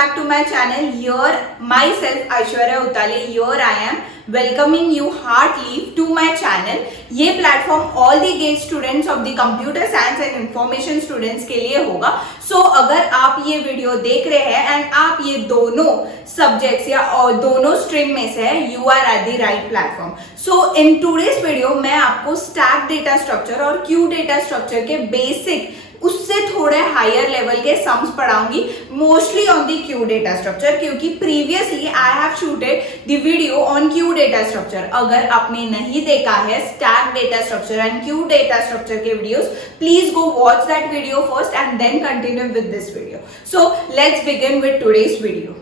back to my channel. Here myself Aishwarya Utale. Here I am welcoming you heartily to my channel. ये platform all the gate students of the computer science and information students के लिए होगा. सो अगर आप ये video देख रहे हैं एंड आप ये दोनों सब्जेक्ट्स या दोनों स्ट्रीम में से है, you are at the right platform. So in today's video मैं आपको स्टैक डेटा स्ट्रक्चर और क्यू डेटा स्ट्रक्चर के बेसिक उससे थोड़े हायर लेवल के सम्स पढ़ाऊंगी, mostly on the queue data structure, क्योंकि previously I have shooted the video on queue data structure. अगर आपने नहीं देखा है stack data structure and queue data structure के videos, please go watch that video first and then continue with this video. So let's begin with today's video.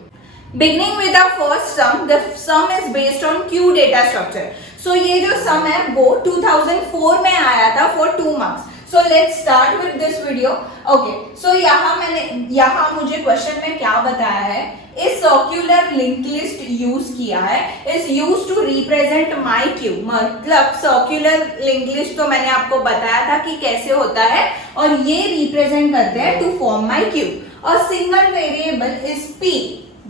Beginning with the first sum, the sum is based on Q data structure. So ये जो sum है वो 2004 में आया था for 2 marks. So let's start with this video. Okay. So यहाँ मुझे question में क्या बताया है, इस सर्कुलर लिंक लिस्ट यूज किया है, is use to represent my queue. मतलब सर्कुलर लिंक लिस्ट तो मैंने आपको बताया था कि कैसे होता है, और ये रिप्रेजेंट करते हैं टू फॉर्म माई क्यू. और single variable is p.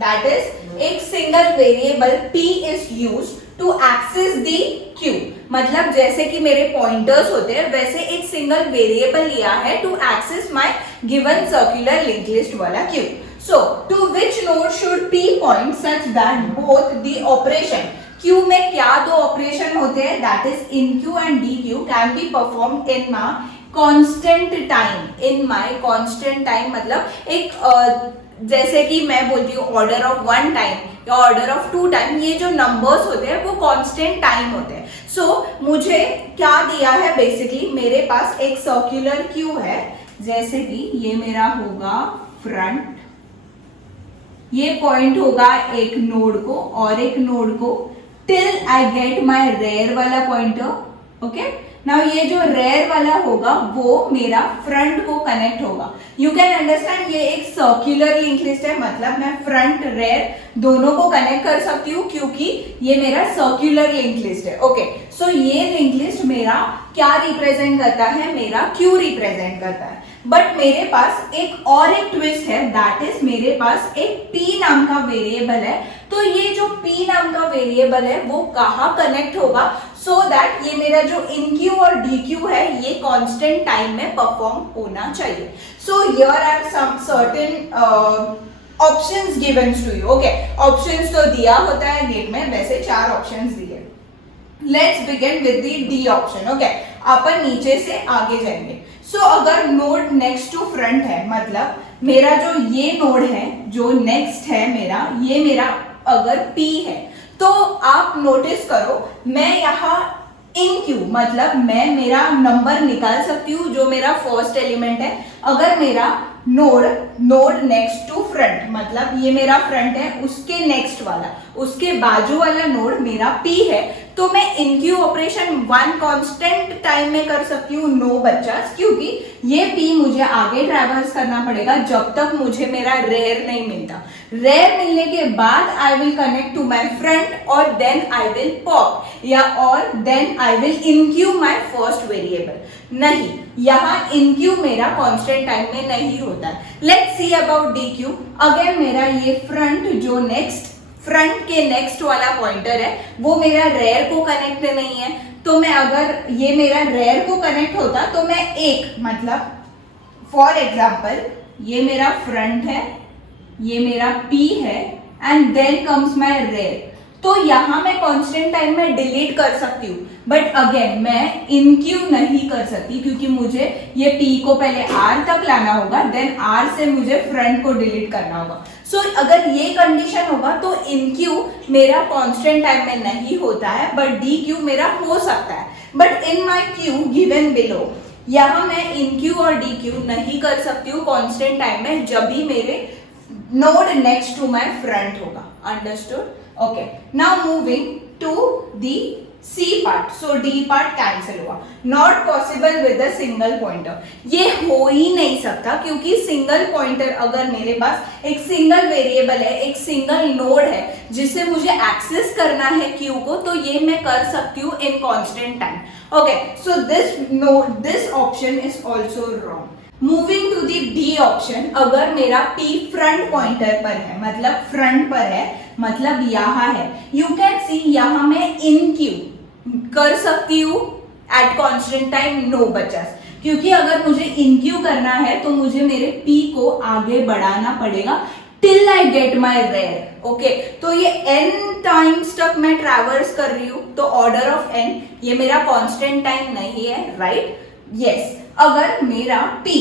That is एक single variable p is used to access the queue. मतलब जैसे कि मेरे पॉइंटर्स होते हैं वैसे एक सिंगल वेरिएबल लिया है to access my given circular linked list वाला queue. So to which node should p point such that both the operation queue में क्या दो ऑपरेशन होते हैं, that is inq and dq can be performed in my constant time. In my constant time मतलब एक जैसे कि मैं बोलती हूँ ऑर्डर ऑफ 1 टाइम या ऑर्डर ऑफ 2 टाइम, ये जो नंबर्स होते हैं वो कांस्टेंट टाइम होते हैं. सो मुझे क्या दिया है, बेसिकली मेरे पास एक सर्कुलर क्यू है, जैसे कि ये मेरा होगा फ्रंट, ये पॉइंट होगा एक नोड को और एक नोड को till I get my rear वाला पॉइंटर. ओके, नाउ ये जो रेयर वाला होगा वो मेरा फ्रंट को कनेक्ट होगा. यू कैन अंडरस्टैंड ये एक सर्कुलर लिंक लिस्ट है, मतलब मैं फ्रंट रेयर दोनों को कनेक्ट कर सकती हूँ क्योंकि ये मेरा सर्कुलर लिंक लिस्ट है. ओके, सो ये लिंक लिस्ट मेरा क्या रिप्रेजेंट करता है, मेरा क्यू रिप्रेजेंट करता है. बट मेरे पास एक ट्विस्ट है, दैट इज मेरे पास एक p नाम का वेरिएबल है. तो ये जो p नाम का वेरिएबल है वो कहाँ कनेक्ट होगा, सो दैट ये मेरा जो इनक्यू और डीक्यू है ये कांस्टेंट टाइम में परफॉर्म होना चाहिए. So here are some certain options given to you. Okay, options तो दिया होता है गेट में, वैसे 4 ऑप्शंस दिए. Let's begin with the D option. Okay, अपन नीचे से आगे जाएंगे. सो अगर नोड नेक्स्ट टू फ्रंट है, मतलब मेरा जो ये नोड है जो नेक्स्ट है मेरा, ये मेरा अगर p है, तो आप नोटिस करो मैं यहाँ इन क्यू मतलब मैं मेरा नंबर निकाल सकती हूँ जो मेरा फर्स्ट एलिमेंट है. अगर मेरा नोड नेक्स्ट टू फ्रंट मतलब ये मेरा फ्रंट है, उसके नेक्स्ट वाला उसके बाजू वाला नोड मेरा p है, तो मैं इन क्यू ऑपरेशन 1 कांस्टेंट टाइम में कर सकती हूँ. नो बच्चास, क्योंकि ये p मुझे आगे ट्रैवर्स करना पड़ेगा जब तक मुझे मेरा रेयर नहीं मिलता. रेयर मिलने के बाद I will connect to my front और देन आई विल पॉप या और then I will enqueue my first variable. नहीं, यहाँ इनक्यू मेरा कांस्टेंट टाइम में नहीं होता है. Let's see about D Q. Again मेरा ये फ्रंट के नेक्स्ट वाला पॉइंटर है, वो मेरा रेयर को कनेक्ट नहीं है. तो मैं अगर ये मेरा रेयर को कनेक्ट होता तो मैं एक मतलब फॉर एग्जाम्पल ये मेरा फ्रंट है, ये मेरा p है and then comes my rear, तो यहाँ मैं कांस्टेंट टाइम में डिलीट कर सकती हूँ. बट अगेन मैं इनक्यू नहीं कर सकती क्योंकि मुझे ये p को पहले r तक लाना होगा, देन r से मुझे फ्रंट को डिलीट करना होगा. सो अगर ये कंडीशन होगा तो इनक्यू मेरा कांस्टेंट टाइम में नहीं होता है, बट डी क्यू मेरा हो सकता है. But in my Q given below यहाँ मैं इनक्यू और डी क्यू नहीं कर सकती हूँ कांस्टेंट टाइम में जब भी मेरे node next to my front होगा. Understood? Okay, now moving to the C part. So D part cancel हुआ. Not possible with a single pointer. ये हो ही नहीं सकता क्योंकि सिंगल पॉइंटर अगर मेरे पास एक सिंगल वेरिएबल है, एक सिंगल नोड है जिससे मुझे एक्सेस करना है क्यू को, तो ये मैं कर सकती हूँ in constant time. Okay, so this option is also wrong. Moving to the D option, अगर मेरा P फ्रंट पॉइंटर पर है, मतलब फ्रंट पर है, मतलब यहाँ है, यू कैन सी यहाँ मैं इन क्यू कर सकती हूँ एट कॉन्स्टेंट टाइम, नो बचस, क्योंकि अगर मुझे इन क्यू करना है तो मुझे मेरे P को आगे बढ़ाना पड़ेगा till I get my rear. Okay, तो ये n टाइम्स तक मैं ट्रैवर्स कर रही हूँ, तो ऑर्डर ऑफ n, ये मेरा कांस्टेंट टाइम नहीं है, राइट? यस। अगर मेरा P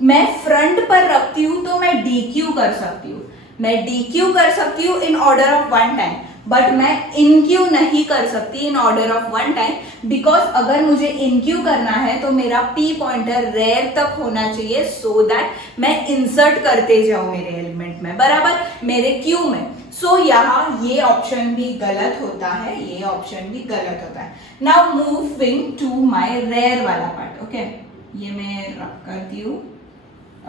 मैं फ्रंट पर रखती हूँ तो मैं dq कर सकती हूँ, मैं dq कर सकती हूँ in order of one time, but मैं इन क्यू नहीं कर सकती इन order of one time, because अगर मुझे इन क्यू करना है तो मेरा P पॉइंटर रेयर तक होना चाहिए, सो दैट मैं इंसर्ट करते जाऊं मेरे एलिमेंट में, बराबर, मेरे क्यू में। सो यहाँ ये ऑप्शन भी गलत होता है, ये ऑप्शन भी गलत होता है। Now moving to my rear वाला पार्ट, ओके, ये मैं रख करती हूँ,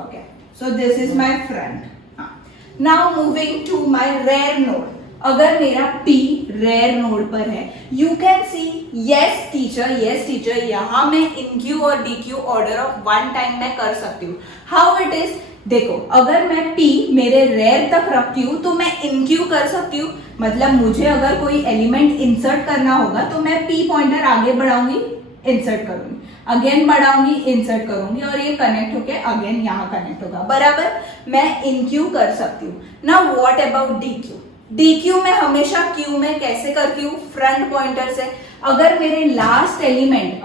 okay, so this is my front. Now moving to my rear node, अगर मेरा P रेयर नोड पर है, you can see, yes teacher, यहाँ मैं इन क्यू और dequeue order of one time मैं कर सकती हूँ। हाउ इट इज, देखो, अगर मैं P मेरे रेयर तक रखती हूँ तो मैं इन क्यू कर सकती हूँ, मतलब मुझे अगर कोई एलिमेंट इंसर्ट करना होगा तो मैं P पॉइंटर आगे बढ़ाऊंगी, इंसर्ट करूंगी, अगेन बढ़ाऊंगी, इंसर्ट करूंगी, और ये कनेक्ट होके अगेन यहाँ कनेक्ट होगा, बराबर, मैं इन क्यू कर सकती हूँ। Now what about D Q? DQ मैं हमेशा Q में कैसे करती हूँ? फ्रंट पॉइंटर से। अगर मेरे लास्ट एलिमेंट,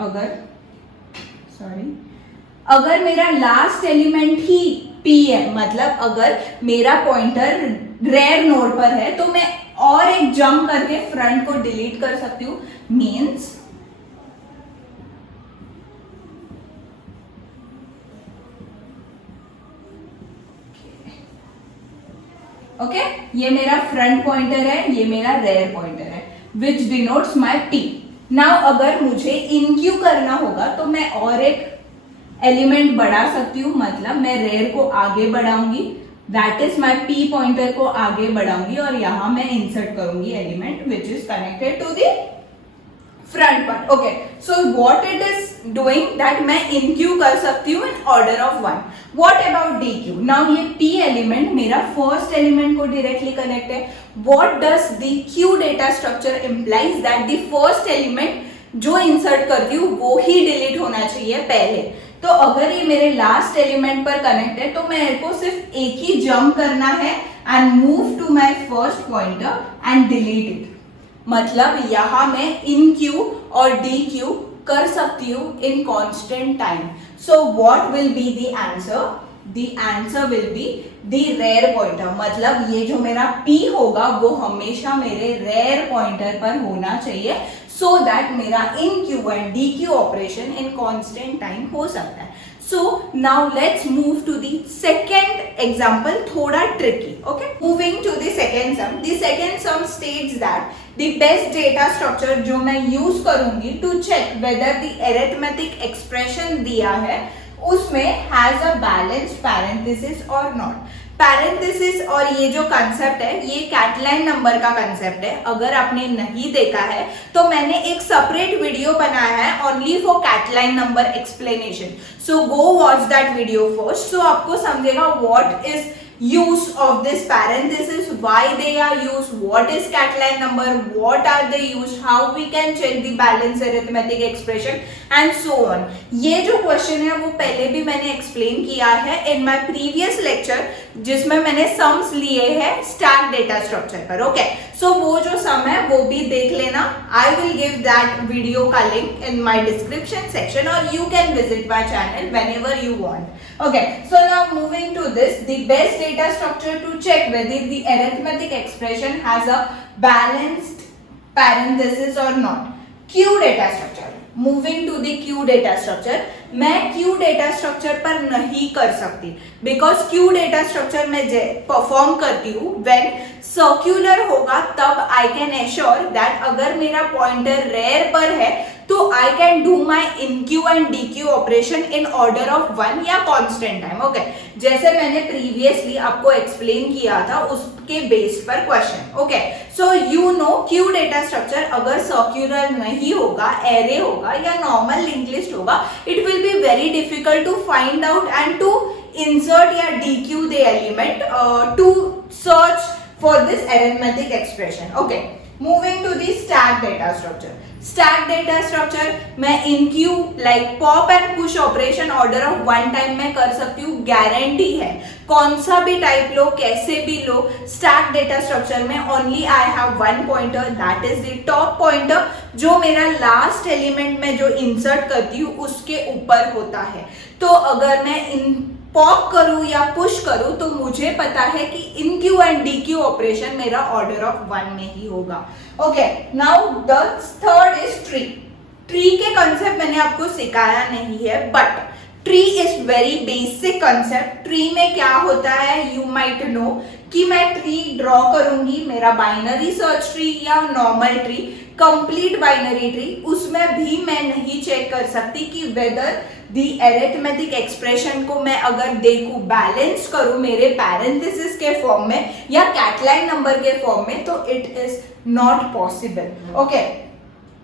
अगर मेरा लास्ट एलिमेंट ही P है, मतलब अगर मेरा पॉइंटर रेयर नोड पर है, तो मैं और एक जंप करके फ्रंट को डिलीट कर सकती हूँ, मीन्स ओके, ये मेरा फ्रंट पॉइंटर है, ये मेरा रेयर पॉइंटर है, विच डिनोट्स माई P। नाउ अगर मुझे इन क्यू करना होगा तो मैं और एक एलिमेंट बढ़ा सकती हूँ, मतलब मैं रेयर को आगे बढ़ाऊंगी, that is my P pointer को आगे बढ़ाऊंगी, और यहां मैं इंसर्ट करूंगी element which is connected to the front part. Okay, so what it is doing, that मैं इन क्यू कर सकती हूँ in order of one. What about dequeue? Now ये P एलिमेंट मेरा फर्स्ट एलिमेंट को directly connect है। What does the queue data structure implies, that the first element जो insert करती हूँ वो ही डिलीट होना चाहिए पहले। तो अगर ये मेरे लास्ट एलिमेंट पर कनेक्ट है तो मेरे को सिर्फ एक ही जंप करना है and move to my first pointer and delete it, मतलब यहां मैं इन क्यू और डी क्यू कर सकती हूँ in constant time. So what will be the answer? The answer will be the rear pointer, मतलब ये जो मेरा P होगा वो हमेशा मेरे रेयर पॉइंटर पर होना चाहिए, सो दैट मेरा enqueue and dequeue operation in constant time हो सकता है। So now let's move to the second example, थोड़ा tricky. Okay, moving to the second sum. The second sum states that the best data structure जो मैं use करूंगी to check whether the arithmetic expression दिया है उसमें has a balanced parenthesis or not. Parenthesis और ये जो कंसेप्ट है ये कैटलाइन नंबर का कंसेप्ट है। अगर आपने नहीं देखा है तो मैंने एक सेपरेट वीडियो बनाया है only for Catalan number explanation, so go watch that video first, so आपको समझेगा what is use of this parenthesis, why they are used, what is Catalan number, what are they used, how we can check the balanced arithmetic expression and so on. ये जो question है वो पहले भी मैंने explain किया है in my previous lecture जिसमें मैंने सम्स लिए हैं स्टैक डेटा स्ट्रक्चर पर। ओके, सो वो जो सम है वो भी देख लेना, I will give that video का link in my description section और you can visit my channel whenever you want. Okay, so now moving to this, the best data structure to check whether the arithmetic expression has a balanced parenthesis or not. Q data structure. Moving to the Q data structure, मैं Q data structure पर नहीं कर सकती because Q data structure मैं perform करती हूँ when circular होगा तब I can assure that अगर मेरा पॉइंटर रेयर पर है तो I can do my InQ and DQ operation in order of one या कांस्टेंट टाइम। ओके, जैसे मैंने प्रीवियसली आपको एक्सप्लेन किया था उसके बेस्ड पर question. Okay, so you know queue data structure अगर सर्क्यूलर नहीं होगा, एरे होगा या नॉर्मल लिंक लिस्ट होगा, it will be very difficult to find out and to insert या DQ the element to search for this arithmetic expression. Okay, moving to the stack data structure. Stack data structure मैं in queue like pop and push operation order of one time में कर सकती हूँ, guarantee है. कौन सा भी type लो, कैसे भी लो, stack data structure में only I have one pointer, that is the top pointer, जो मेरा last element में जो insert करती हूँ उसके ऊपर होता है. तो अगर मैं इन पॉप करूं या पुश करूं तो मुझे पता है कि enqueue and dequeue operation मेरा ऑर्डर ऑफ 1 में ही होगा. Okay, now the third is tree. Tree के कंसेप्ट मैंने आपको सिखाया नहीं है, but tree is very basic concept. Tree में क्या होता है, यू माइट नो कि मैं ट्री ड्रॉ करूंगी, मेरा बाइनरी सर्च ट्री या normal tree, complete binary tree, उसमें भी मैं नहीं चेक कर सकती कि वेदर दी अरिथमेटिक एक्सप्रेशन को मैं अगर देखूं, बैलेंस करूं मेरे पैरेंथेसिस के फॉर्म में या कैटलाइन नंबर के फॉर्म में, तो it is not possible. Okay,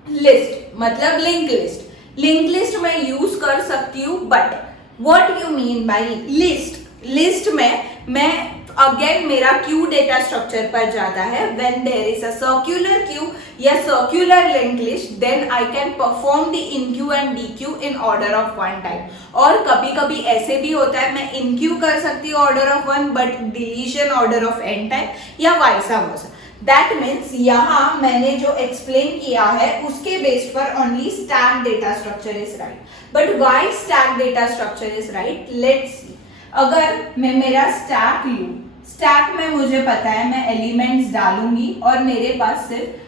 list मतलब लिंक लिस्ट. लिंक लिस्ट मैं यूज कर सकती हूँ, but what you mean by list? List में मैं अगेन मेरा क्यू डेटा स्ट्रक्चर पर जाता है. When there is a circular queue या circular link list, then I can perform the enqueue and dequeue in order of one type. और कभी कभी ऐसे भी होता है मैं इन क्यू कर सकती हूँ order of one, but deletion order of n type या वाइसा वर्सा. दैट मीन्स यहाँ मैंने जो एक्सप्लेन किया है उसके बेस पर only stack data structure is right. But why stack data structure is right, let's see. अगर मैं मेरा स्टैक लूं, स्टैक में मुझे पता है मैं एलिमेंट्स डालूंगी और मेरे पास सिर्फ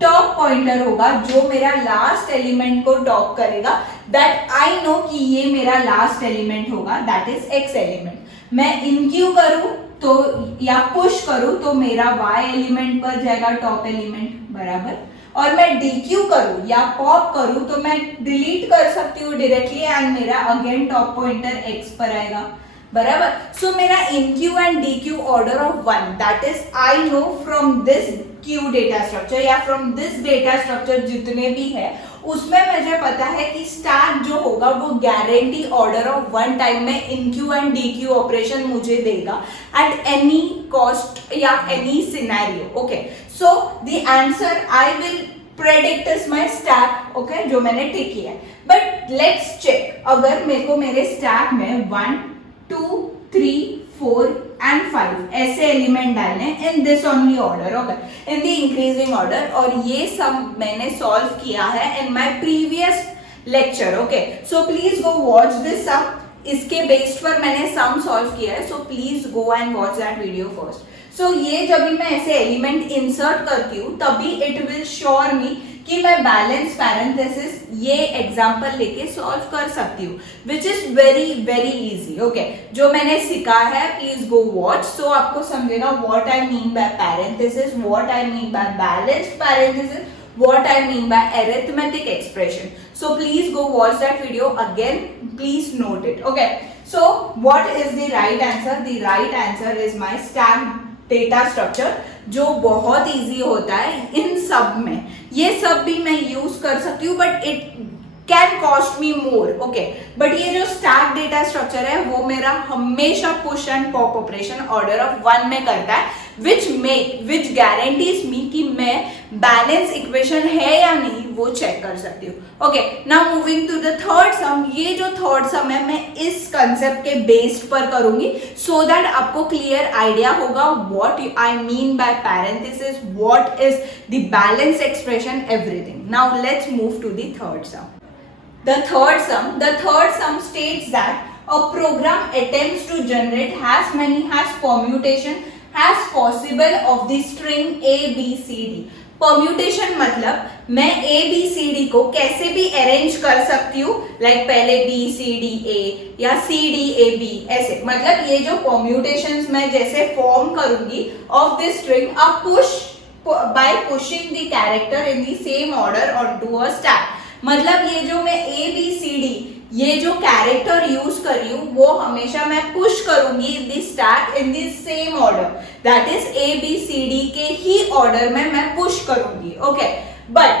टॉप पॉइंटर होगा जो मेरा लास्ट एलिमेंट को टॉप करेगा. दैट आई नो कि ये मेरा लास्ट एलिमेंट होगा, दैट इज एक्स एलिमेंट. मैं इन क्यू करूं तो या पुश करूं तो मेरा वाई एलिमेंट पर जाएगा टॉप एलिमेंट, बराबर. और मैं डी क्यू करूं या पॉप करूं तो मैं डिलीट कर सकती हूँ डायरेक्टली एंड मेरा अगेन टॉप पॉइंटर एक्स पर आएगा, बराबर. सो मेरा enqueue and dequeue order of one, that is I know from this queue data structure या फ्रॉम दिस डेटा स्ट्रक्चर जितने भी है उसमें मुझे पता है कि स्टैक जो होगा वो guarantee order of one time में enqueue and dequeue operation मुझे देगा एट एनी कॉस्ट या any scenario. Okay, so the answer I will predict is my stack. Okay, जो मैंने टिक किया है. बट लेट्स चेक, अगर मेरे को मेरे स्टैक में 1 2 3 4 and 5 ऐसे एलिमेंट डालने in this only order, okay, in the increasing order. और ये सब मैंने सॉल्व किया है in my previous lecture. Okay, so please go watch this sum. इसके बेस्ड पर मैंने सम सॉल्व किया है, so please go and watch that video first. So ये जब भी मैं ऐसे एलिमेंट इंसर्ट करती हूँ तभी इट विल श्योर मी कि मैं बैलेंस पैरेंथेसिस ये एग्जांपल लेके सॉल्व कर सकती हूँ, which is very very easy. Okay, जो मैंने सीखा है प्लीज गो वॉच, सो आपको समझेगा what I mean by parenthesis, what I mean bye balanced parenthesis, what I mean by arithmetic expression. So please go watch that video again. Please note it. Okay. So what is the right answer? The right answer is my stack data structure, जो बहुत easy होता है इन सब में. ये सब भी मैं use कर सकती हूँ, but it can cost me more. Okay. But ये जो stack data structure है वो मेरा हमेशा push and pop operation order of 1 में करता है, which guarantees me कि मैं बैलेंस इक्वेशन है या नहीं वो चेक कर सकती हूँ. Okay, now moving to the third sum. ये जो थर्ड सम है मैं इस कंसेप्ट के बेस्ड पर करूंगी सो दैट आपको क्लियर आइडिया होगा what I mean by parenthesis, what is the balance expression, everything. Now let's move to the third sum. The third sum states that a program attempts to generate has permutation has possible of the string A B C D. Permutation मतलब मैं A B C D को कैसे भी arrange कर सकती हूँ, like पहले B C D A या सी डी ए बी ऐसे. मतलब ये जो परम्यूटेशंस मैं जैसे फॉर्म करूंगी of this string a push by pushing the character in the same order on to a stack. मतलब ये जो मैं ए बी सी डी ये जो कैरेक्टर यूज कर रही हूँ वो हमेशा मैं पुश करूंगी the stack in the same order, that is ABCD के ही ऑर्डर में मैं पुश करूंगी. Okay, but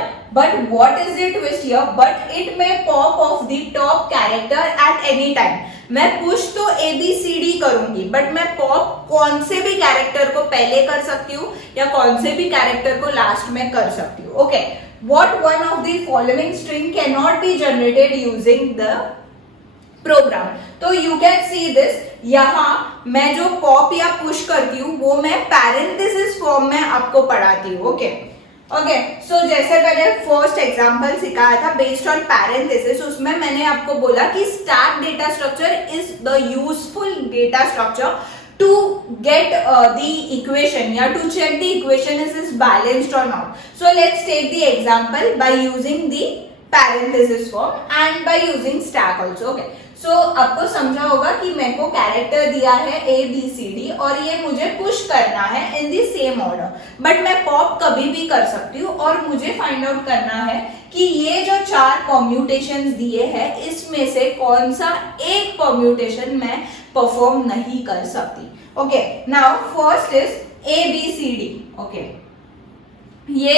what is the twist here? But it may pop off the top character at any time. मैं पुश तो ABCD करूंगी, but मैं pop कौन से भी कैरेक्टर को पहले कर सकती हूँ या कौन से भी कैरेक्टर को लास्ट में कर सकती हूँ. Okay, what one of the following string cannot be generated using the program? तो you can see this. यहाँ मैं जो पॉप या पुश करती हूँ वो मैं पैरेंथेसिस फॉर्म में आपको पढ़ाती हूँ. ओके ओके, सो जैसे मैंने फर्स्ट एग्जांपल सिखाया था बेस्ड ऑन पैरेंथेसिस, उसमें मैंने आपको बोला कि stack data structure is the useful data structure to get the equation या to check the equation is balanced or not. So let's take the example by using the parenthesis form and by using stack also. Okay. So आपको समझा होगा कि मेरे को character दिया है ABCD और ये मुझे पुश करना है इन दी सेम ऑर्डर, बट मैं पॉप कभी भी कर सकती हूँ और मुझे फाइंड आउट करना है कि ये जो 4 परम्यूटेशंस दिए हैं इसमें से कौन सा एक परम्यूटेशन मैं परफॉर्म नहीं कर सकती. Okay, now first is ABCD. Okay, ये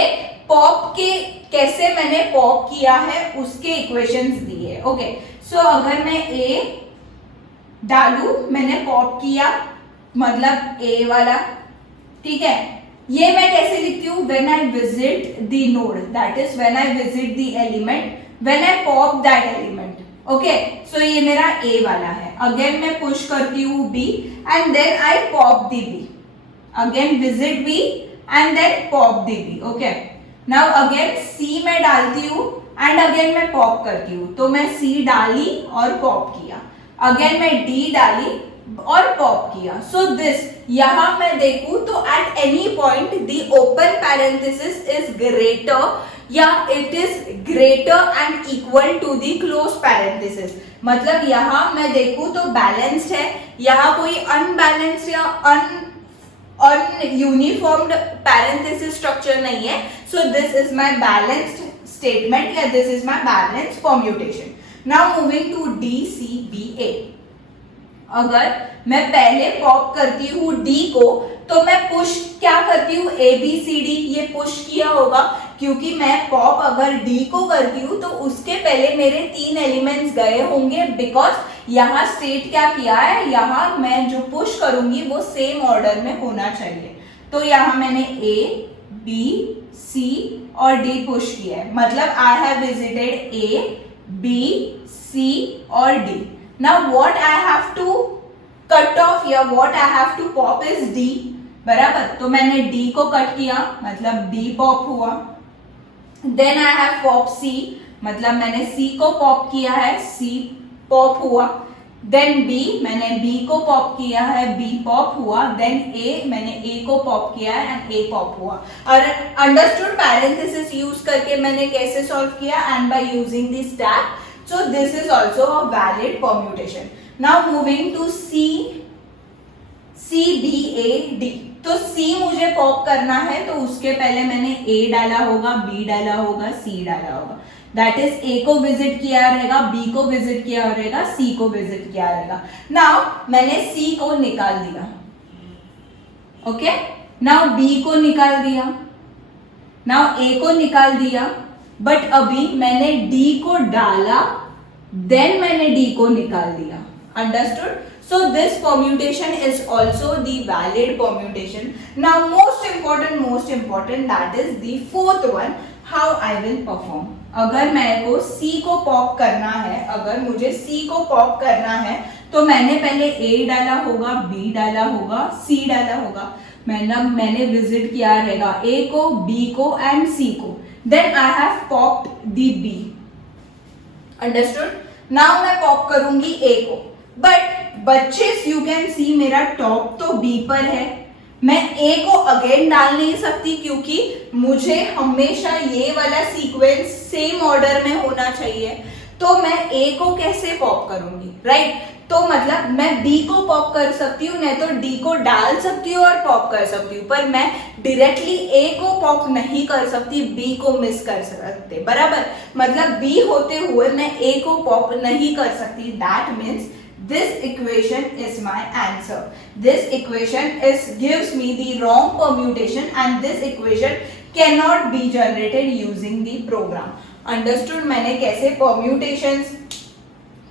पॉप के कैसे मैंने पॉप किया है उसके इक्वेशंस दिए. ओके, सो अगर मैं A डालू, मैंने पॉप किया मतलब A वाला, ठीक है. ये मैं कैसे लिखती हूँ? When I visit the node, that is when I visit the element, when I pop that element. Okay, so ये मेरा A वाला है. अगेन मैं पुश करती हूँ B and then I pop the B. Again visit B and then pop the B. Okay, now again C मैं डालती हूँ एंड अगेन मैं पॉप करती हूँ. तो मैं C डाली और पॉप किया, अगेन मैं D डाली और पॉप किया. सो दिस यहां मैं देखूं तो at any point the open parenthesis is greater या it is greater and equal to the close parenthesis. मतलब यहां मैं देखूं तो बैलेंस्ड है, यहां कोई अनबैलेंस्ड या अनयूनिफॉर्म्ड पैरेंथेसिस स्ट्रक्चर नहीं है. सो this is my balanced statement या this is my balanced permutation. Now moving to DCBA. अगर मैं पहले पॉप करती हूँ D को तो मैं पुश क्या करती हूँ? ABCD. ये पुश किया होगा क्योंकि मैं पॉप अगर D को करती हूँ तो उसके पहले मेरे 3 एलिमेंट्स गए होंगे, बिकॉज यहाँ स्टेट क्या किया है, यहाँ मैं जो पुश करूंगी वो सेम ऑर्डर में होना चाहिए. तो यहाँ मैंने A, B, C और D पुश किया है, मतलब I have visited A, B, C और D. Now what I have to cut off या what I have to pop is D. बराबर, तो मैंने D को कट किया मतलब D पॉप हुआ. Then I have pop C, मतलब मैंने C को पॉप किया है, C पॉप हुआ. देन B, मैंने B को पॉप किया है, B पॉप हुआ. देन A, मैंने A को पॉप किया है एंड A पॉप हुआ. और अंडरस्टूड पैरेंथेसिस यूज करके मैंने कैसे सॉल्व किया? And by using the stack. So this is also a valid permutation. Now moving to CBAD. तो C मुझे पॉप करना है तो उसके पहले मैंने A डाला होगा, B डाला होगा, C डाला होगा. दैट इज A को विजिट किया रहेगा, B को विजिट किया रहेगा, C को विजिट किया रहेगा. नाउ मैंने C को निकाल दिया. ओके, नाउ B को निकाल दिया, नाउ A को निकाल दिया, बट अभी मैंने D को डाला, देन मैंने D को निकाल दिया. Understood? So this permutation is also the valid permutation. Now most important that is the fourth one, how I will perform. अगर मेरे को C को पॉप करना है, अगर मुझे C को पॉप करना है तो मैंने पहले A डाला होगा, B डाला होगा, C डाला होगा. मैंने विजिट किया रहेगा A को, B को एंड C को. Then I have popped the B. Understood? Now मैं पॉप करूंगी A को, बट बच्चे यू कैन सी मेरा टॉप तो B पर है. मैं A को अगेन डाल नहीं सकती क्योंकि मुझे हमेशा ये वाला सीक्वेंस सेम ऑर्डर में होना चाहिए. तो मैं A को कैसे पॉप करूंगी? राइट, तो मतलब मैं B को पॉप कर सकती हूँ, नहीं तो D को डाल सकती हूँ और पॉप कर सकती हूँ, पर मैं डायरेक्टली A को पॉप नहीं कर सकती, B को मिस कर सकते, बराबर। मतलब B होते हुए मैं A को पॉप नहीं कर सकती। That means this equation is my answer. This equation gives me the wrong permutation and this equation cannot be generated using the program. Understood? मैंने कैसे permutations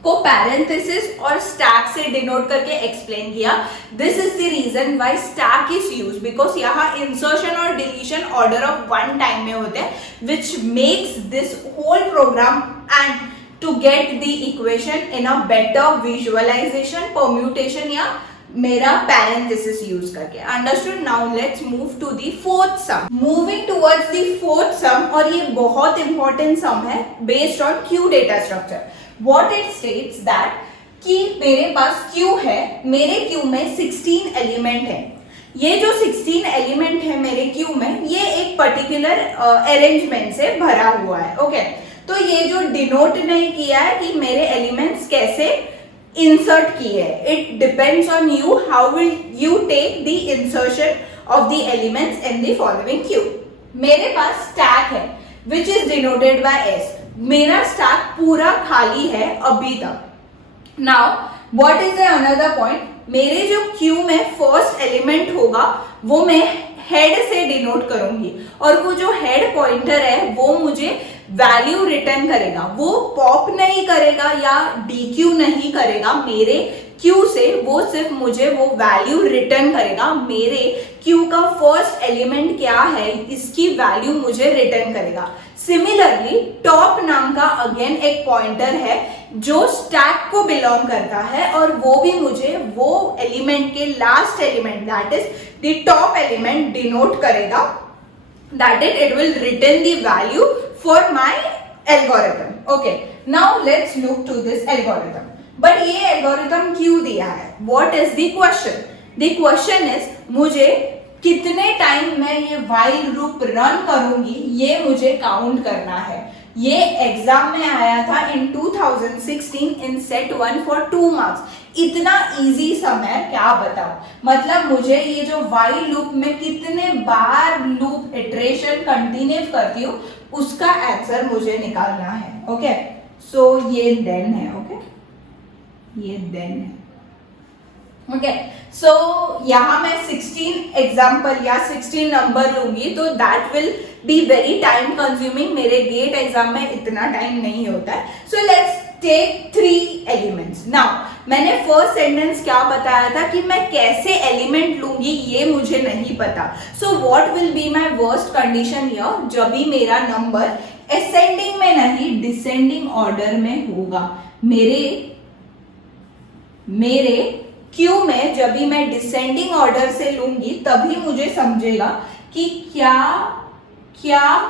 को पैरेंथेसिस और स्टैक से डिनोट करके एक्सप्लेन किया। This is the reason why stack is used, because यहाँ insertion और deletion order of one time में होते हैं, which makes this whole program and to get the equation in a better visualization, permutation या मेरा parenthesis use करके। Understood? Now let's move to the fourth sum. Moving towards the fourth sum, और ये बहुत important sum है based on Q data structure. What it states that कि मेरे पास Q है, मेरे Q में 16 एलिमेंट है। ये जो 16 एलिमेंट है मेरे Q में, ये एक पर्टिकुलर अरेंजमेंट से भरा हुआ है। ओके तो ये जो डिनोट नहीं किया है कि मेरे एलिमेंट्स कैसे इंसर्ट किए हैं, it depends on you how will you take the insertion of the elements in the following queue. मेरे पास स्टैक है which is denoted by S. मेरा स्टैक पूरा खाली है अभी तक। Now what is the another point, मेरे जो क्यू में फर्स्ट एलिमेंट होगा वो मैं हेड से डिनोट करूंगी, और वो जो हेड पॉइंटर है वो मुझे वैल्यू रिटर्न करेगा, वो पॉप नहीं करेगा या डीक्यू नहीं करेगा मेरे क्यू से, वो सिर्फ मुझे वो वैल्यू रिटर्न करेगा। मेरे क्यू का फर्स्ट एलिमेंट क्या है इसकी वैल्यू मुझे रिटर्न करेगा। सिमिलरली टॉप नाम का अगेन एक पॉइंटर है जो स्टैक को बिलोंग करता है, और वो भी मुझे वो एलिमेंट के last element that is the top element denote करेगा, that it will return the value for my algorithm. Okay, now let's look to this algorithm. But ये algorithm क्यों दिया है? What is the question? The question is मुझे कितने time में ये while loop run करूंगी ये मुझे काउंट करना है। ये एग्जाम में आया था इन 2016 इन सेट 1 फॉर 2 मार्क्स। इतना इजी सम है क्या बताओ, मतलब मुझे ये जो while लूप में कितने बार लूप इटरेशन कंटिन्यू करती हूँ उसका आंसर मुझे निकालना है। ओके सो ये देन है, ओके ये देन है। ओके सो यहाँ मैं 16 एग्जाम्पल या 16 नंबर लूंगी तो that will be very time consuming. मेरे गेट एग्जाम में इतना टाइम नहीं होता है। So let's take 3 elements. Now मैंने फर्स्ट सेंटेंस क्या बताया था कि मैं कैसे एलिमेंट लूंगी ये मुझे नहीं पता। सो what will be my worst condition here, जब भी मेरा नंबर असेंडिंग में नहीं डिसेंडिंग ऑर्डर में होगा। मेरे क्यू में जब भी मैं डिसेंडिंग ऑर्डर से लूंगी तभी मुझे समझेगा कि क्या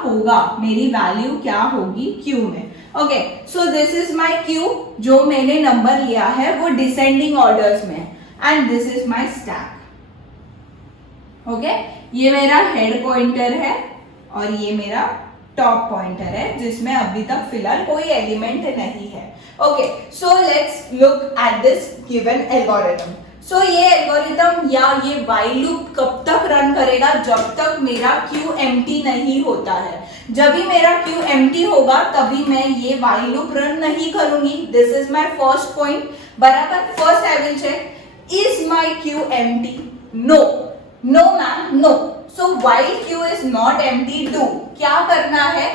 होगा, मेरी वैल्यू क्या होगी क्यू में। Okay so this is my Q, जो मैंने नंबर लिया है वो डिसेंडिंग ऑर्डर्स में, and this is my stack. Okay ये मेरा हेड पॉइंटर है और ये मेरा टॉप पॉइंटर है जिसमें अभी तक फिलहाल कोई एलिमेंट नहीं है। Okay so let's look at this given algorithm. सो ये एल्गोरिथम या ये while लूप कब तक रन करेगा, जब तक मेरा क्यू एम्प्टी नहीं होता है। जब भी मेरा क्यू एम्प्टी होगा तभी मैं ये while लूप रन नहीं करूंगी। This is my first point, बराबर। First I will check is my queue empty, no ma'am no. So while queue is not empty do क्या करना है,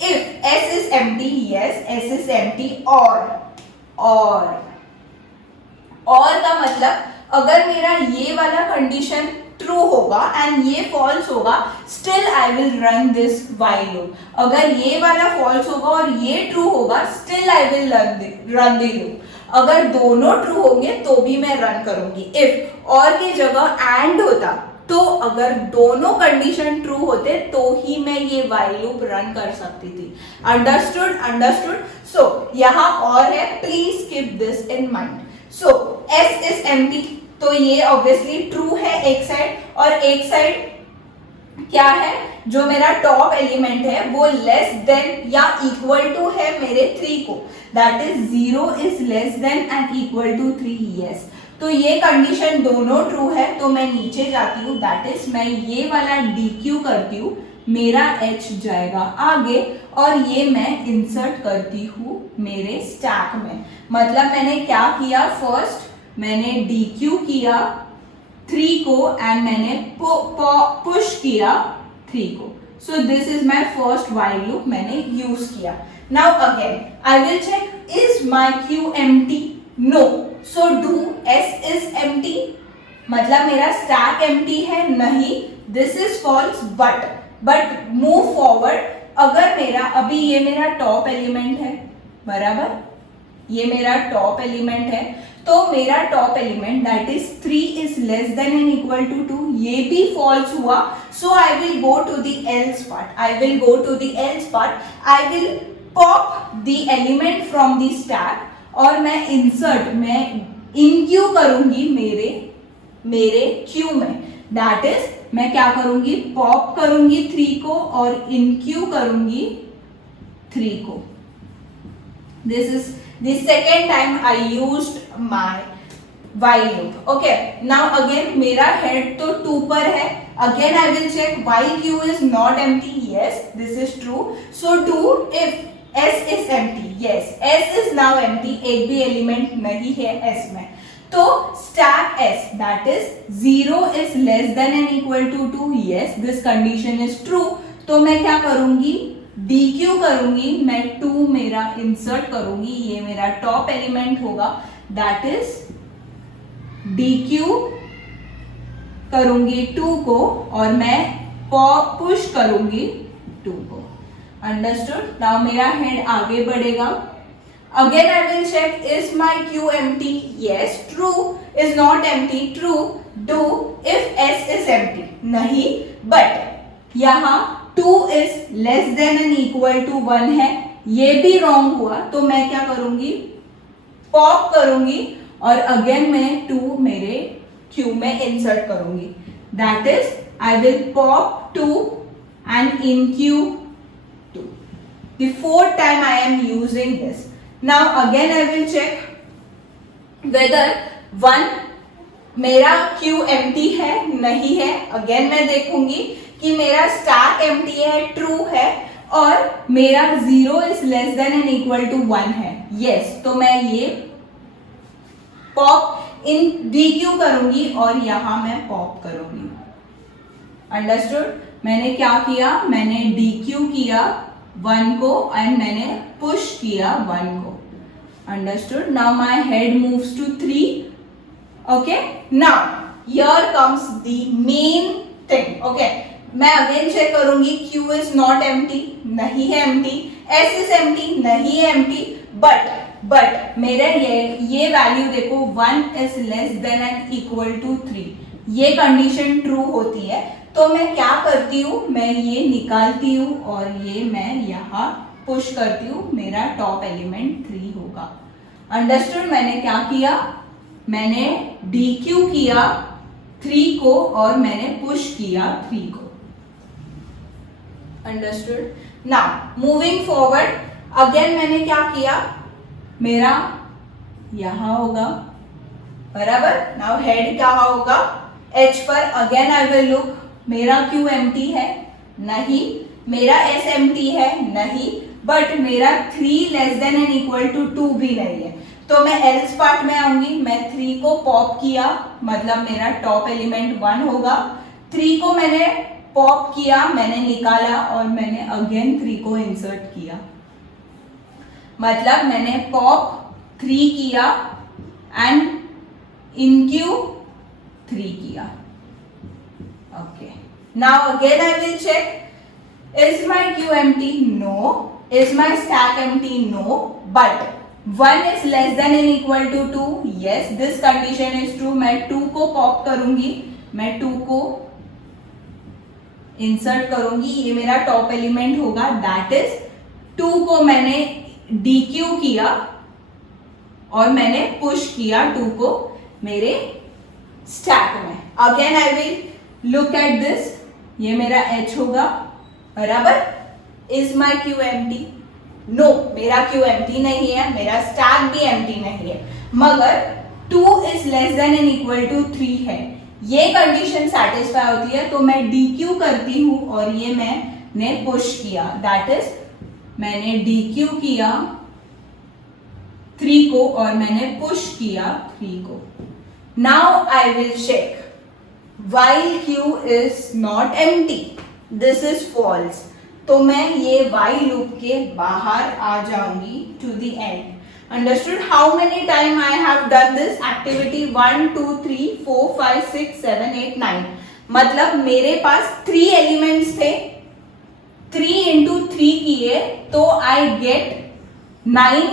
if s is empty, yes s is empty, और का मतलब अगर मेरा ये वाला कंडीशन ट्रू होगा एंड ये फॉल्स होगा, still I will run this while loop. अगर ये वाला फॉल्स होगा और ये ट्रू होगा, still I will run the loop. अगर दोनों ट्रू होंगे तो भी मैं रन करूंगी। इफ और की जगह एंड होता तो अगर दोनों कंडीशन ट्रू होते तो ही मैं ये while लूप रन कर सकती थी। अंडरस्टूड। सो यहाँ और है, please keep this in mind. So s is empty तो ये ऑब्वियसली ट्रू है एक साइड, और एक साइड क्या है, जो मेरा टॉप एलिमेंट है वो लेस देन या इक्वल टू है मेरे 3 को, that is 0 is less than and equal to 3, yes. तो ये कंडीशन दोनों ट्रू है, तो मैं नीचे जाती हूँ, दैट इज मैं ये वाला DQ करती हूँ, मेरा H जाएगा आगे और ये मैं इंसर्ट करती हूँ मेरे स्टैक में। मतलब मैंने क्या किया, फर्स्ट मैंने DQ किया 3 को एंड मैंने पुश किया 3 को। So this is my first while loop मैंने यूज किया। Now again I will check is my Q empty, no, so do S is empty, मतलब मेरा स्टैक एम्प्टी है, नहीं, this is false, but move forward, अगर मेरा अभी ये मेरा टॉप एलिमेंट है, बराबर, ये मेरा टॉप एलिमेंट है, तो मेरा top element that is 3 is less than and equal to 2, ये भी फॉल्स हुआ। So I will go to the else part, I will pop the element from the stack और मैं इंसर्ट, मैं इनक्यू करूंगी मेरे क्यू में, दैट इज मैं क्या करूंगी, पॉप करूंगी 3 को और इनक्यू करूंगी 3 को। This is the second time I used my while loop. Okay, now again मेरा head तो 2 पर है, again I will check while Q is not empty, yes, this is true, so do if S is empty, yes, S is now empty, एक भी element नहीं है S में, तो stack S that is 0 is less than and equal to 2, yes, this condition is true, तो मैं क्या करूंगी, DQ करूंगी, मैं 2 मेरा इंसर्ट करूंगी, ये मेरा टॉप एलिमेंट होगा, दैट इज DQ करूंगी 2 को और मैं पुश करूंगी 2 को, अंडरस्टूड। नाउ मेरा हेड आगे बढ़ेगा, again I will check is my Q empty, yes, true, is not empty, true, do if S is empty, नहीं, बट यहां 2 is less than and equal to 1 है, ये भी रॉन्ग हुआ, तो मैं क्या करूंगी, पॉप करूंगी और अगेन मैं 2 मेरे Q में इंसर्ट करूंगी, that is I will pop 2 and in Q 2, the 4th time I am using this. Now again I will check whether 1 मेरा Q एम्प्टी है, नहीं है, अगेन मैं देखूंगी कि मेरा स्टैक एम्प्टी है, ट्रू है, और मेरा 0 is less than and equal to 1 है, यस, तो मैं ये पॉप इन DQ करूंगी और यहां मैं पॉप करूंगी, अंडरस्टूड। मैंने क्या किया, मैंने DQ किया 1 को एंड मैंने पुश किया 1 को, understood. Now my head moves to 3, okay. Now here comes the main thing, okay, मैं अगेन चेक करूंगी Q इज नॉट एम्प्टी, नहीं है एम्प्टी, S इज एम्प्टी, नहीं है एम्प्टी, बट मेरे ये वैल्यू देखो 1 is less than and equal to 3, ये कंडीशन ट्रू होती है, तो मैं क्या करती हूँ, मैं ये निकालती हूँ और ये मैं यहाँ पुश करती हूँ, मेरा टॉप एलिमेंट 3 होगा, अंडरस्टूड। मैंने क्या किया, मैंने DQ किया 3 को और मैंने पुश किया 3 को, understood. Now moving forward, again मैंने क्या किया, मेरा यहां होगा, बराबर। नाउ हेड क्या होगा, H पर, अगेन आई विल लुक, मेरा Q एम्प्टी है, नहीं, मेरा S एम्प्टी है, नहीं, बट मेरा 3 less than and equal to 2 भी नहीं है, तो मैं एल्स पार्ट में आऊंगी, मैं 3 को पॉप किया, मतलब मेरा टॉप एलिमेंट 1 होगा, 3 को मैंने पॉप किया, मैंने निकाला और मैंने अगेन 3 को इंसर्ट किया, मतलब मैंने पॉप 3 किया एंड इनक्यू 3 किया, okay. Now again I will check is my Q empty, no, is my stack empty, no, but 1 is less than and equal to 2, yes, this condition is true, मैं 2 को pop करूंगी, मैं 2 को insert करूंगी, ये मेरा top element होगा, that is 2 को मैंने DQ किया और मैंने पुश किया 2 को मेरे स्टैक में, again I will look at this, ये मेरा H होगा, बराबर. Is my queue empty? No, मेरा क्यू एम्प्टी नहीं है, मेरा स्टैक भी एम्प्टी नहीं है, मगर 2 is less than and equal to 3 है. ये कंडीशन सेटिस्फाई होती है तो मैं DQ करती हूं और ये मैंने पुश किया. दैट इज मैंने DQ किया 3 को और मैंने पुश किया 3 को. Now I will check while Q is not empty. This is false. तो मैं ये while loop के बाहर आ जाऊंगी to the end. Understood? How many time I have done this activity? 1, 2, 3, 4, 5, 6, 7, 8, 9. मतलब मेरे पास 3 एलिमेंट्स थे, 3 into 3 किए तो I get 9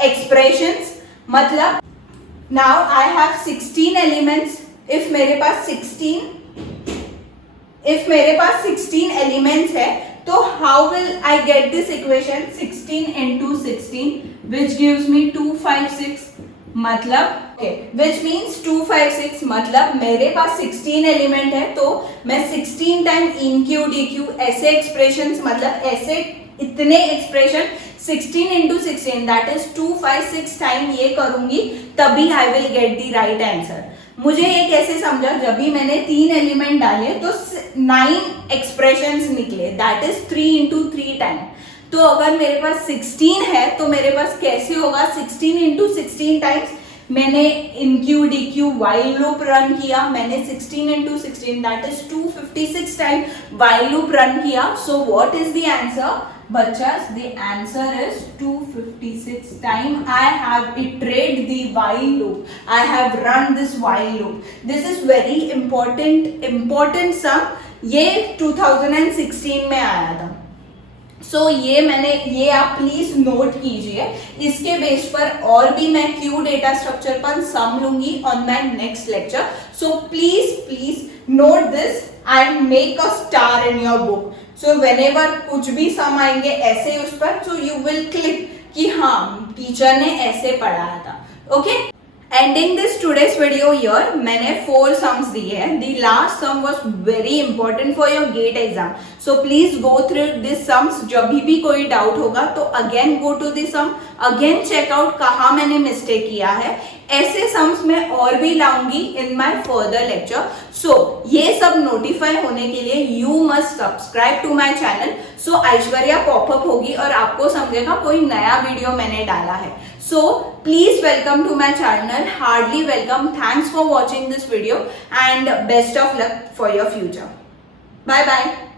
expressions. मतलब now I have 16 elements. If मेरे पास 16 एलिमेंट्स है तो how will I get this equation? 16 into 16 which gives me 256. मतलब which means 256 मतलब मेरे पास 16 एलिमेंट है तो मैं 16 time in Q D Q ऐसे एक्सप्रेशन मतलब ऐसे इतने expression 16 into 16 that is 256 time ये करूंगी तभी I will get the right answer. मुझे ये कैसे समझा? जब भी मैंने 3 एलिमेंट डाले तो 9 एक्सप्रेशंस निकले, दैट इज 3 into 3 टाइम. तो अगर मेरे पास 16 है तो मेरे पास कैसे होगा? 16 into 16 टाइम्स मैंने enqueue dequeue while loop run किया, मैंने 16 into 16 that is 256 time while loop run किया. So what is the answer? Bachas, the answer is 256 time I have iterated the while loop. I have run this while loop. This is very important sum. ये 2016 में आया था. So ये आप please note कीजिए. इसके base पर और भी मैं क्यू डेटा स्ट्रक्चर पर सम लूंगी on my next lecture. So please note this and make a star in your book. So whenever कुछ भी सम आएंगे ऐसे उस पर, सो यू विल क्लिक कि हाँ टीचर ने ऐसे पढ़ाया था. Okay, ending this today's video here. मैंने 4 सम्स दिए हैं. The last sum was very important for your GATE exam. So please go through this sums. जब भी कोई डाउट होगा तो again go to this sum, again check out कहाँ मैंने मिस्टेक किया है. ऐसे सम्स मैं और भी लाऊंगी इन माय फर्दर लेक्चर. सो ये सब नोटिफाई होने के लिए you must subscribe to my channel. So ऐश्वर्या पॉपअप होगी और आपको समझेगा कोई नया वीडियो मैंने डाला है. So please welcome to my channel. Hardly welcome. Thanks for watching this video and best of luck for your future. Bye bye.